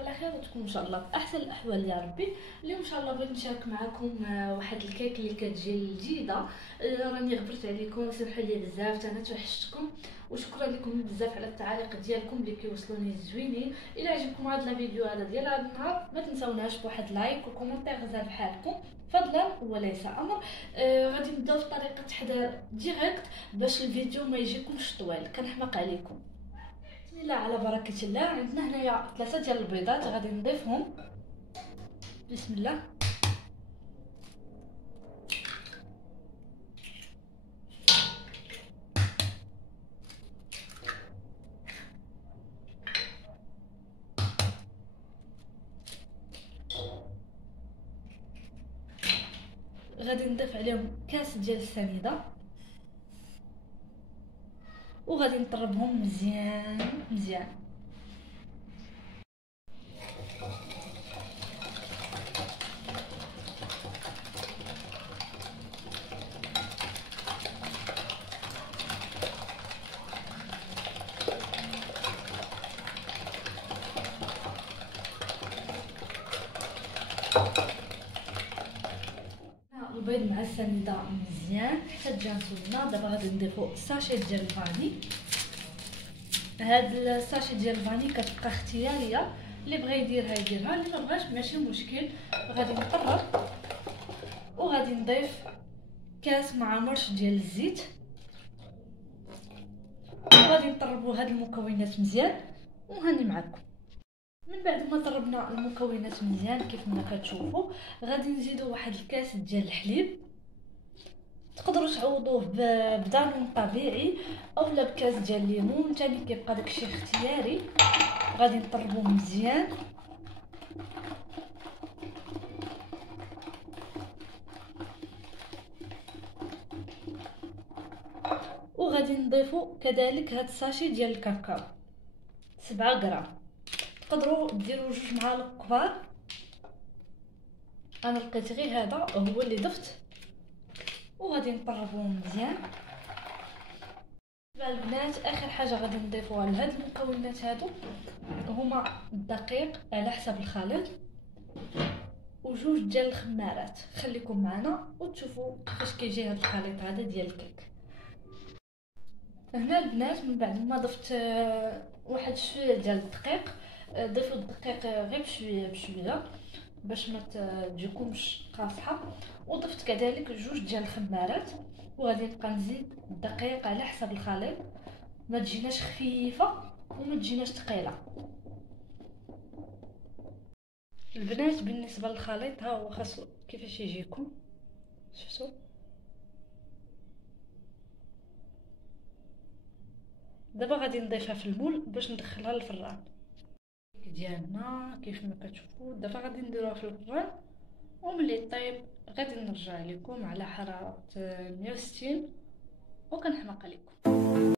على خير وتكون ان شاء الله في احسن الاحوال يا ربي. اليوم ان شاء الله بغيت نشارك معكم واحد الكيك اللي كتجي جديده. راني غبرت عليكم، سمحوا لي بزاف، انا توحشتكم وشكرا لكم بزاف على التعاليق ديالكم اللي كيوصلوني زوينين. الا عجبكم هذا الفيديو هذا ديال هذا النهار ما تنساوناش بواحد لايك وكومونتير غزال بحالكم فضلا وليس امر. غادي نبداو في طريقه تحضير ديريكت باش الفيديو ما يجيكمش طويل، كنحماق عليكم. بسم الله على بركه الله. عندنا هنايا 3 ديال البيضات غادي نضيفهم. بسم الله. غادي نضيف عليهم كاس ديال السنيده وغادي نطربهم مزيان مزيان. البيض مع السنيده مزيان حتى تجي مسوينه. دابا غادي نضيفو ساشي ديال الفاني. هاد الساشي ديال الفاني كتبقى اختياريه، اللي بغى يديرها يديرها، اللي ما بغاش ماشي مشكل. غادي نقرب وغادي نضيف كاس مع مرش ديال الزيت وغادي نطربوا هاد المكونات مزيان وهاني معكم. من بعد ما طربنا المكونات مزيان كيف ما كتشوفوا غادي نزيدوا واحد الكاس ديال الحليب. تقدروا تعوضوه بدانون طبيعي اولا بكاس ديال الليمون، ثاني كيبقى داكشي اختياري. غادي نطربوه مزيان وغادي نضيفوا كذلك هاد الساشي ديال الكاكاو 7 غرام. تقدروا ديروا 2 معالق كبار، انا لقيت غير هذا هو اللي ضفت. وغادي نطربوه مزيان. البنات اخر حاجه غادي نضيفوها لهاد المكونات هادو هما الدقيق على حسب الخليط وجوج ديال الخمارات. خليكم معنا وتشوفوا كيفاش كيجي هاد الخليط هذا ديال الكيك. هنا البنات من بعد ما ضفت واحد شويه ديال الدقيق، ضيفوا الدقيق غير بشويه بشويه باش ما تجيكمش قاصحه. وضفت كذلك جوج ديال الخمارات وغادي نبقى نزيد الدقيق على حسب الخليط، ما تجيناش خفيفه وما تجيناش ثقيله. البنات بالنسبه للخليط ها هو خاصو كيفاش يجيكم، شفتوا؟ دابا غادي نضيفها في المول باش ندخلها للفران ديالنا. كيف ما كتشوفوا دابا غادي نديروها في الفران وملي طيب غادي نرجع لكم على حراره 160 وكنحماق عليكم.